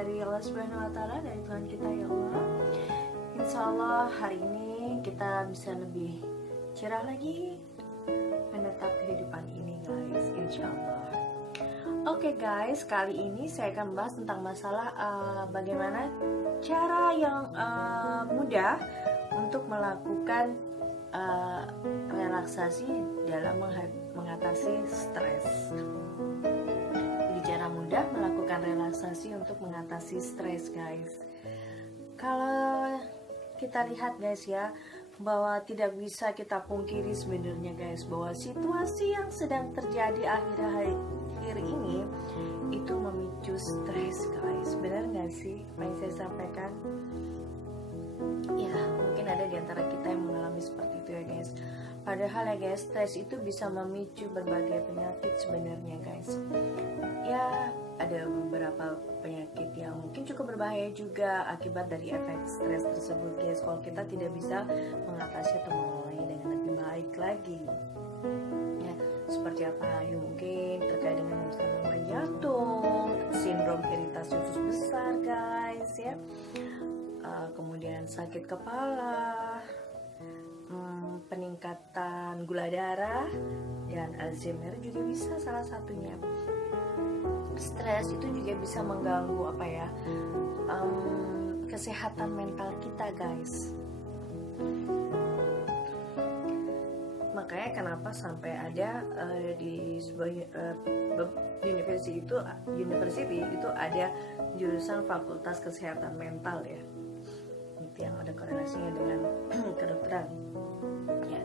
dari Allah Subhanahu wa Ta'ala, dari Tuhan kita ya Allah. Insya Allah hari ini kita bisa lebih cerah lagi menatap kehidupan ini guys, insya Allah. Oke guys, kali ini saya akan membahas tentang masalah bagaimana cara yang mudah untuk melakukan relaksasi dalam mengatasi stres. Jadi cara mudah melakukan relaksasi untuk mengatasi stres guys. Kalau kita lihat guys ya, bahwa tidak bisa kita pungkiri sebenarnya guys, bahwa situasi yang sedang terjadi akhir-akhir ini itu memicu stres guys. Benar nggak sih apa yang saya sampaikan? Ya mungkin ada di antara kita yang mengalami seperti itu ya guys. Padahal ya guys, stres itu bisa memicu berbagai penyakit sebenarnya guys. Ya ada beberapa penyakit yang mungkin cukup berbahaya juga akibat dari efek stres tersebut guys, kalau kita tidak bisa mengatasi atau mengelolanya dengan lebih baik lagi. Ya, seperti apa ya, mungkin terkait dengan gangguan jantung, sindrom iritasi usus besar guys ya, kemudian sakit kepala, peningkatan gula darah, dan Alzheimer juga bisa salah satunya. Stres itu juga bisa mengganggu kesehatan mental kita guys. Makanya kenapa sampai ada di sebuah university itu ada jurusan fakultas kesehatan mental ya, itu yang ada korelasinya dengan kedokteran ya.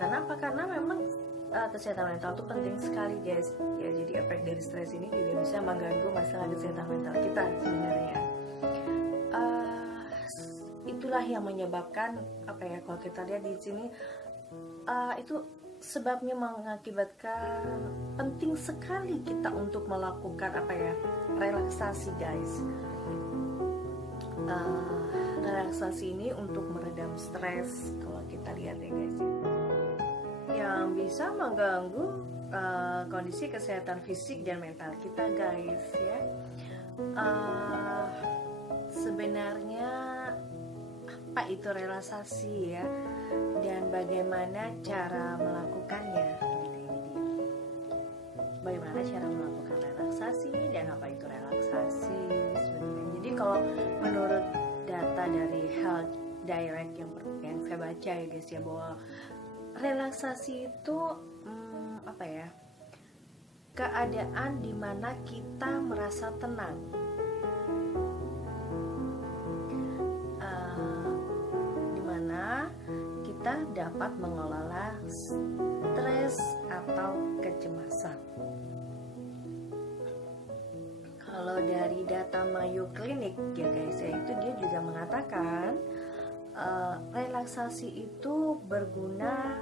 Kenapa? Karena memang kesehatan mental itu penting sekali guys ya. Jadi efek dari stres ini juga bisa mengganggu masalah kesehatan mental kita sebenarnya. Itulah yang menyebabkan kalau kita lihat di sini itu sebabnya mengakibatkan penting sekali kita untuk melakukan relaksasi guys. Relaksasi ini untuk meredam stres kalau kita lihat ya guys, yang bisa mengganggu kondisi kesehatan fisik dan mental kita guys ya. Sebenarnya apa itu relaksasi ya, dan bagaimana cara melakukannya? Bagaimana cara melakukan relaksasi dan apa itu relaksasi sebenarnya? Jadi kalau menurut data dari Health Direct yang saya baca ya guys ya, bahwa relaksasi itu keadaan dimana kita merasa tenang, dimana kita dapat mengelola stres atau kecemasan. Kalau dari data Mayo Clinic ya guys ya, itu dia juga mengatakan relaksasi itu berguna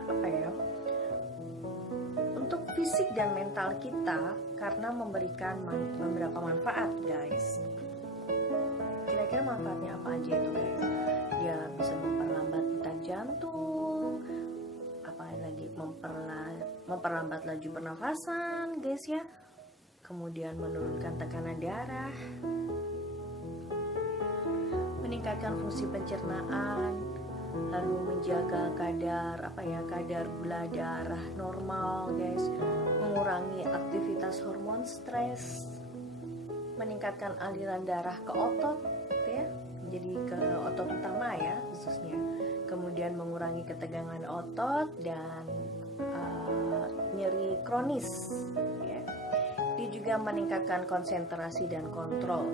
untuk fisik dan mental kita karena memberikan beberapa manfaat guys. Kira-kira manfaatnya apa aja itu guys? Dia bisa memperlambat detak jantung, apalagi memperlambat laju pernafasan guys ya, kemudian menurunkan tekanan darah, meningkatkan fungsi pencernaan, lalu menjaga kadar gula darah normal guys, mengurangi aktivitas hormon stres, meningkatkan aliran darah ke otot ya, jadi ke otot utama ya khususnya, kemudian mengurangi ketegangan otot dan nyeri kronis ya. Dia juga meningkatkan konsentrasi dan kontrol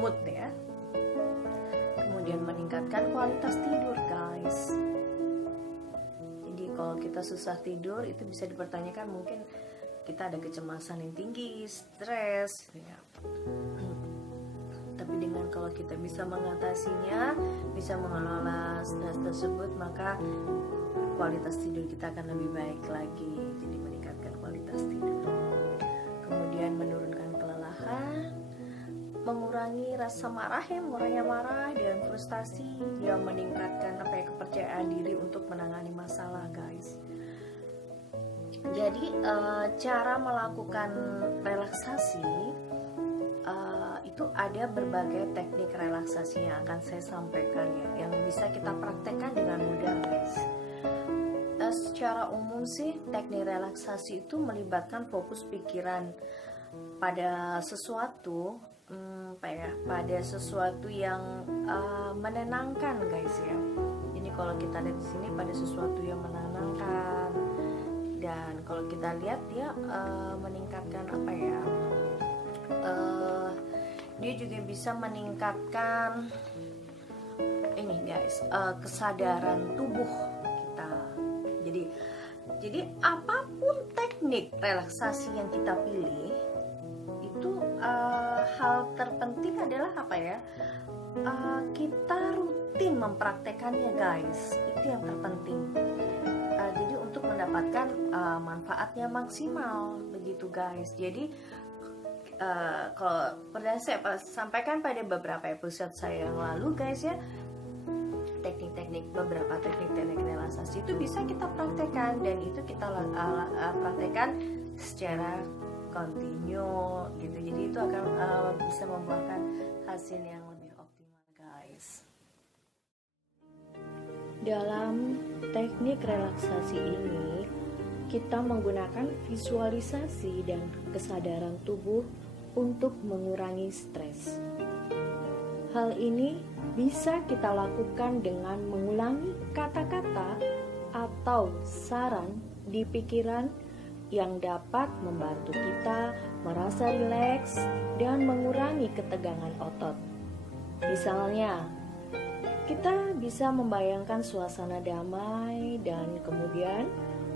mood ya, kemudian meningkatkan kualitas tidur guys. Jadi kalau kita susah tidur itu bisa dipertanyakan, mungkin kita ada kecemasan yang tinggi, stres ya. Tapi dengan kalau kita bisa mengatasinya, bisa mengelola stres tersebut, maka kualitas tidur kita akan lebih baik lagi. Jadi meningkatkan kualitas tidur, kemudian menurunkan kelelahan, mengurangi rasa marah dan frustasi, yang meningkatkan kepercayaan diri untuk menangani masalah guys. Jadi cara melakukan relaksasi itu ada berbagai teknik relaksasi yang akan saya sampaikan ya, yang bisa kita praktekkan dengan mudah guys. Secara umum sih teknik relaksasi itu melibatkan fokus pikiran pada sesuatu pada sesuatu yang menenangkan guys ya. Ini kalau kita lihat di sini pada sesuatu yang menenangkan, dan kalau kita lihat dia meningkatkan apa ya? Dia juga bisa meningkatkan ini guys, kesadaran tubuh kita. Jadi apapun teknik relaksasi yang kita pilih itu hal terpenting adalah apa ya? Kita rutin mempraktekannya guys. Itu yang terpenting. Jadi untuk mendapatkan manfaatnya maksimal begitu guys. Jadi kalau pernah saya sampaikan pada beberapa episode saya yang lalu guys ya, beberapa teknik relaksasi itu bisa kita praktekkan, dan itu kita praktekkan secara kontinu gitu. Jadi itu akan bisa membuahkan hasil yang lebih optimal guys. Dalam teknik relaksasi ini kita menggunakan visualisasi dan kesadaran tubuh untuk mengurangi stres. Hal ini bisa kita lakukan dengan mengulangi kata-kata atau saran di pikiran yang dapat membantu kita merasa rileks dan mengurangi ketegangan otot. Misalnya, kita bisa membayangkan suasana damai dan kemudian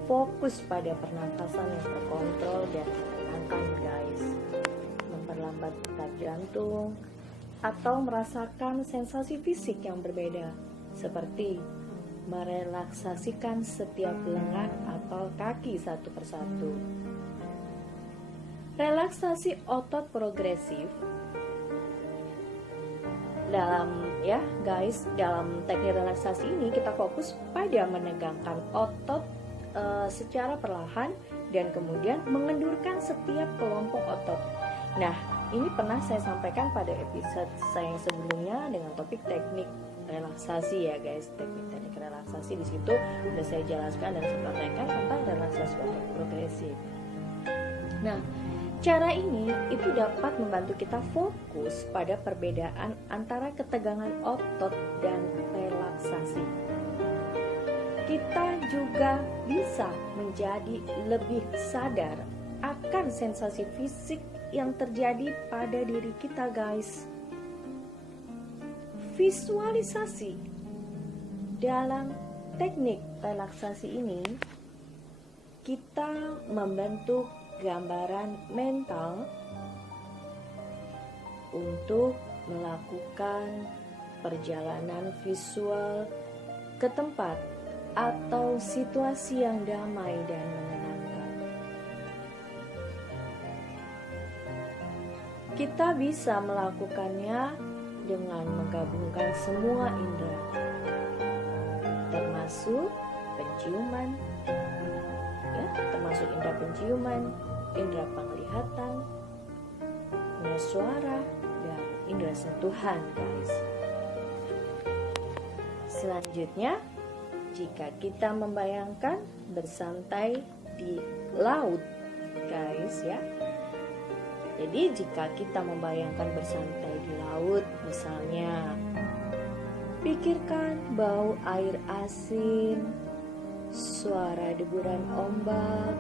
fokus pada pernafasan yang terkontrol dan menenangkan guys. Memperlambat detak jantung atau merasakan sensasi fisik yang berbeda, seperti merelaksasikan setiap lengan atau kaki satu persatu. Relaksasi otot progresif dalam teknik relaksasi ini kita fokus pada menegangkan otot secara perlahan dan kemudian mengendurkan setiap kelompok otot. Nah, ini pernah saya sampaikan pada episode saya yang sebelumnya dengan topik teknik relaksasi ya guys. Teknik relaksasi di situ sudah saya jelaskan dan saya praktekkan tentang relaksasi otot progresif. Nah, cara ini itu dapat membantu kita fokus pada perbedaan antara ketegangan otot dan relaksasi. Kita juga bisa menjadi lebih sadar akan sensasi fisik yang terjadi pada diri kita guys. Visualisasi dalam teknik relaksasi ini kita membentuk gambaran mental untuk melakukan perjalanan visual ke tempat atau situasi yang damai dan menyenangkan. Kita bisa melakukannya dengan menggabungkan semua indera, termasuk penciuman, termasuk indera penciuman, indera penglihatan, indera suara, dan indera sentuhan guys. Selanjutnya, jika kita membayangkan bersantai di laut guys ya. Jadi jika kita membayangkan bersantai di laut misalnya, pikirkan bau air asin, suara deburan ombak,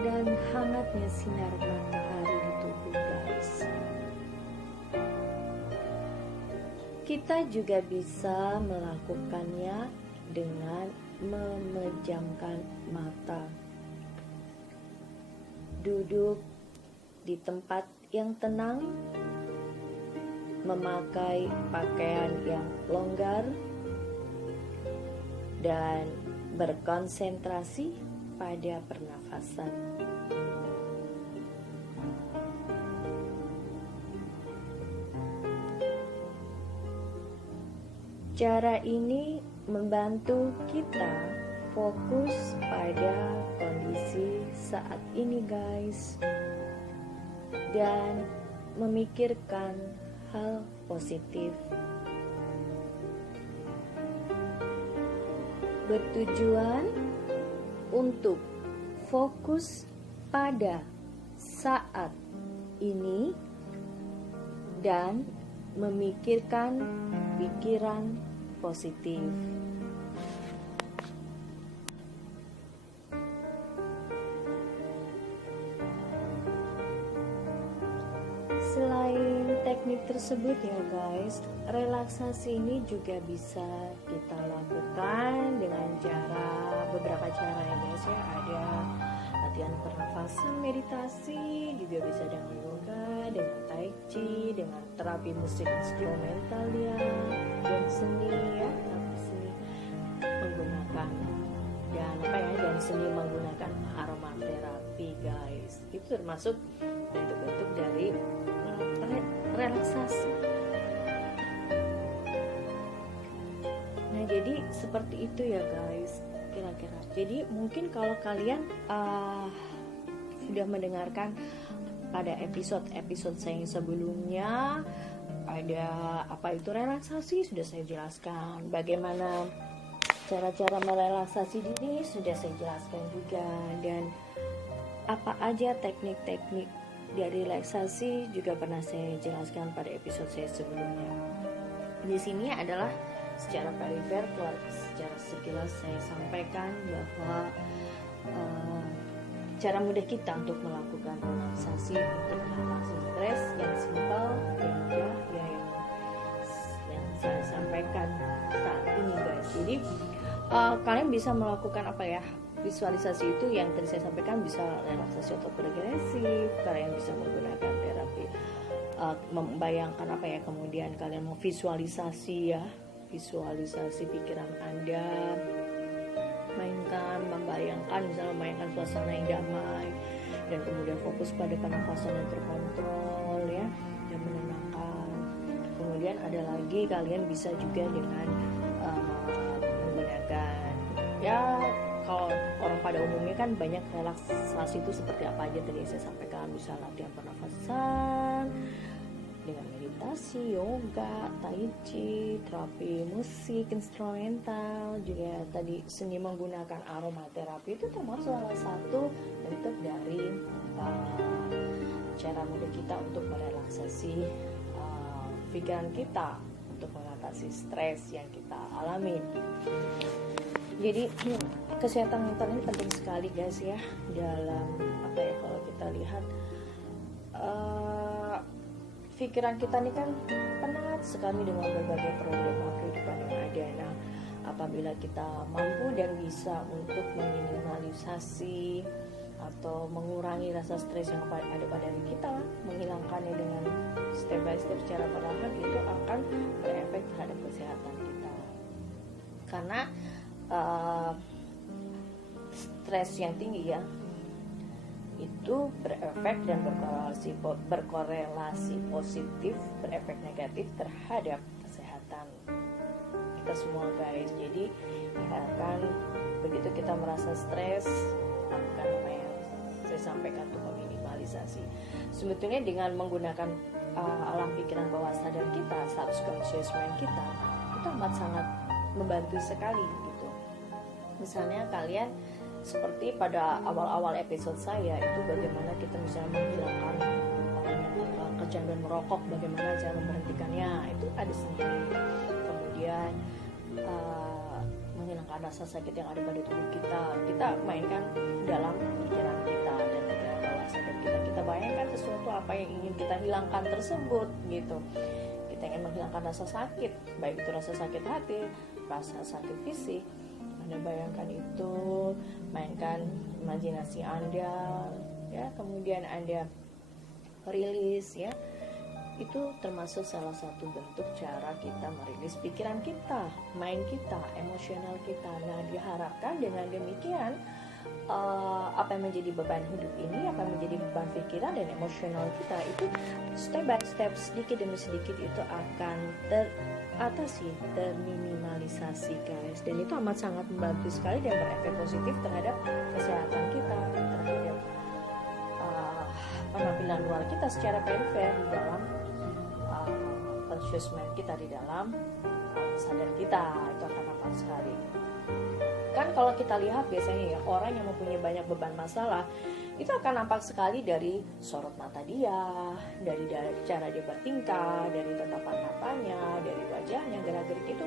dan hangatnya sinar matahari di tubuh guys. Kita juga bisa melakukannya dengan memejamkan mata. Duduk di tempat yang tenang, memakai pakaian yang longgar, dan berkonsentrasi pada pernafasan. Cara ini membantu kita fokus pada kondisi saat ini guys, dan memikirkan hal positif. Bertujuan untuk fokus pada saat ini dan memikirkan pikiran positif. Selain teknik tersebut ya guys, relaksasi ini juga bisa kita lakukan dengan beberapa cara ya guys ya. Ada latihan pernafasan, meditasi, juga bisa dengan yoga, dengan tai chi, dengan terapi musik instrumental ya, dan seni ya, terapi seni menggunakan dan seni menggunakan aromaterapi guys. Itu termasuk bentuk-bentuk dari relaksasi. Nah jadi seperti itu ya guys kira-kira. Jadi mungkin kalau kalian sudah mendengarkan pada episode saya yang sebelumnya, ada apa itu relaksasi sudah saya jelaskan, bagaimana cara-cara merelaksasi diri sudah saya jelaskan juga, dan apa aja teknik-teknik dari relaksasi juga pernah saya jelaskan pada episode saya sebelumnya. Di sini adalah secara perifer, secara sekilas saya sampaikan bahwa cara mudah kita untuk melakukan relaksasi untuk mengatasi stres yang simpel, yang mudah, yang saya sampaikan saat ini guys. Jadi kalian bisa melakukan visualisasi itu yang tadi saya sampaikan, bisa relaksasi autoregresif, kalian bisa menggunakan terapi membayangkan kemudian kalian mau visualisasi pikiran Anda, membayangkan suasana yang damai, dan kemudian fokus pada pernafasan yang terkontrol ya, dan menenangkan. Kemudian ada lagi kalian bisa juga dengan menggunakan kalau orang pada umumnya kan banyak relaksasi itu seperti apa aja tadi saya sampaikan, bisa latihan pernafasan dengan meditasi, yoga, tai chi, terapi musik instrumental, juga tadi seni menggunakan aromaterapi. Itu termasuk salah satu bentuk dari cara mudah kita untuk merelaksasi pikiran kita untuk mengatasi stres yang kita alami. Jadi kesehatan mental ini penting sekali guys ya, dalam kalau kita lihat pikiran kita ini kan penat sekali dengan berbagai problema kehidupan yang ada. Nah, apabila kita mampu dan bisa untuk meminimalisasi atau mengurangi rasa stres yang ada pada diri kita, menghilangkannya dengan step by step secara perlahan, itu akan berefek terhadap kesehatan kita. Karena stres yang tinggi ya itu berefek dan berkorelasi positif, berefek negatif terhadap kesehatan kita semua guys. Jadi diharapkan begitu kita merasa stres, lakukan apa yang saya sampaikan untuk meminimalisasi. Sebetulnya dengan menggunakan alam pikiran bawah sadar kita, subconscious mind kita, itu amat sangat membantu sekali gitu. Misalnya kalian seperti pada awal-awal episode saya itu, bagaimana kita bisa menghilangkan orang yang kecanduan merokok, bagaimana cara memberhentikannya, itu ada sendiri. Kemudian menghilangkan rasa sakit yang ada pada tubuh kita mainkan dalam pikiran kita dan pikiran bawah sadar kita bayangkan sesuatu apa yang ingin kita hilangkan tersebut gitu. Kita ingin menghilangkan rasa sakit, baik itu rasa sakit hati, rasa sakit fisik. Anda bayangkan itu, mainkan imajinasi Anda ya, kemudian Anda rilis ya. Itu termasuk salah satu bentuk cara kita merilis pikiran kita, mind kita, emosional kita. Nah, diharapkan dengan demikian apa yang menjadi beban hidup ini, apa yang menjadi beban pikiran dan emosional kita itu step by step, sedikit demi sedikit itu akan teratasi, terminimalisasi guys. Dan itu amat sangat membantu sekali dan berefek positif terhadap kesehatan kita, terhadap penampilan luar kita secara perifer di dalam subconscious mind kita di dalam alam sadar kita, itu akan nampak sekali. Kan kalau kita lihat biasanya ya, orang yang mempunyai banyak beban masalah itu akan nampak sekali dari sorot mata dia, dari cara dia bertingkah, dari tatapan matanya, dari wajahnya, gerak-gerik itu.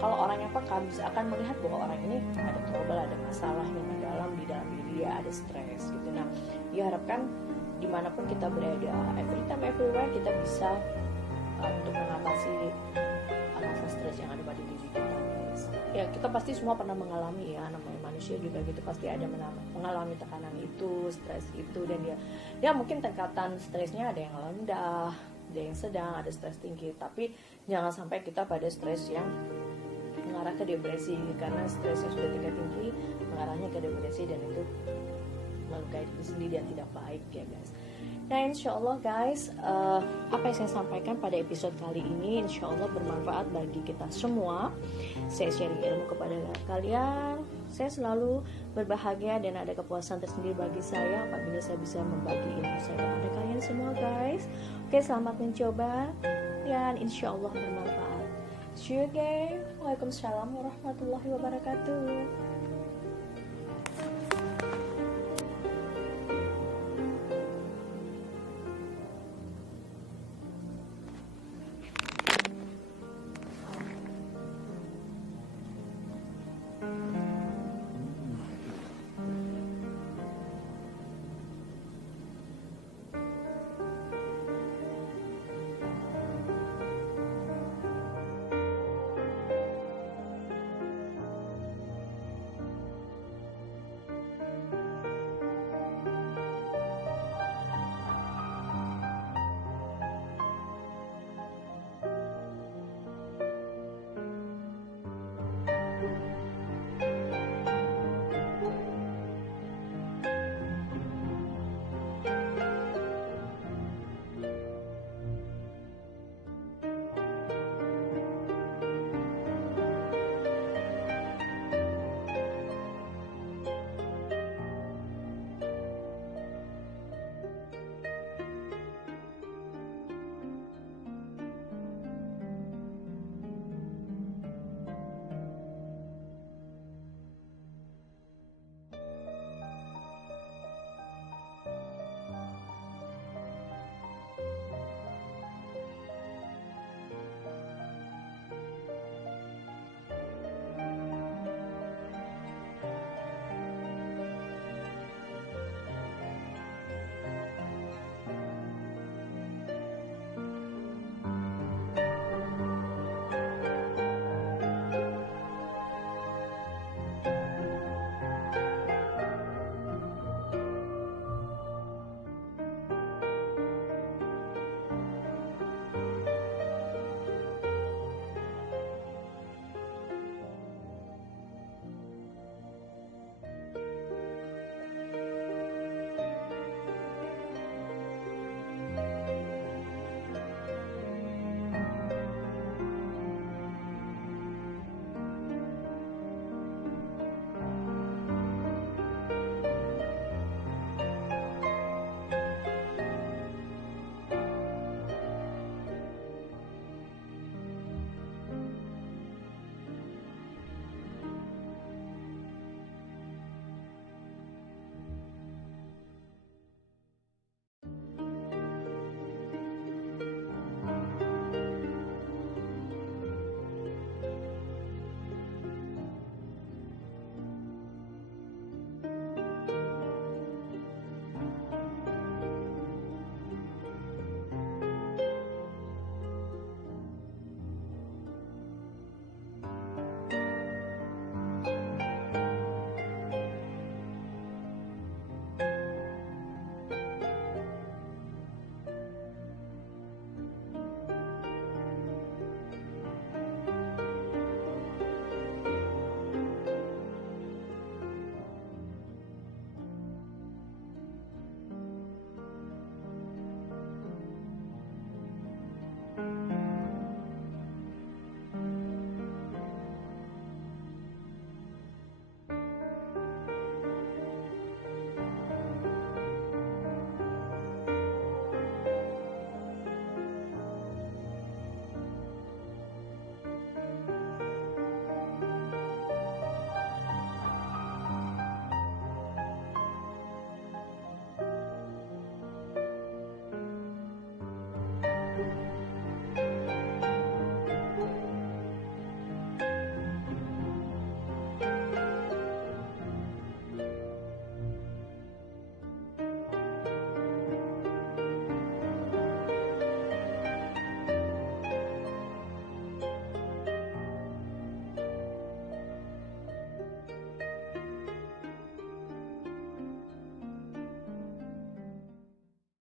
Kalau orang yang peka bisa akan melihat bahwa orang ini ada trouble, ada masalah yang mendalam di dalam diri dia, ada stres gitu. Nah, diharapkan dimanapun kita berada, every time everywhere kita bisa untuk mengatasi rasa stres yang ada pada diri kita, guys. Ya, kita pasti semua pernah mengalami ya, namanya manusia juga gitu, pasti ada mengalami tekanan itu, stres itu, dan dia mungkin tingkatan stresnya ada yang rendah, ada yang sedang, ada stres tinggi, tapi jangan sampai kita pada stres yang mengarah ke depresi, karena stresnya sudah tingkat tinggi mengarahnya ke depresi, dan itu melukai diri sendiri dan tidak baik ya guys. Nah, insya Allah guys, apa yang saya sampaikan pada episode kali ini insya Allah bermanfaat bagi kita semua. Saya sharing ilmu kepada kalian. Saya selalu berbahagia dan ada kepuasan tersendiri bagi saya apabila saya bisa membagi ilmu saya kepada kalian semua guys. Oke, selamat mencoba dan insya Allah bermanfaat. See you again. Waalaikumsalam warahmatullahi wabarakatuh.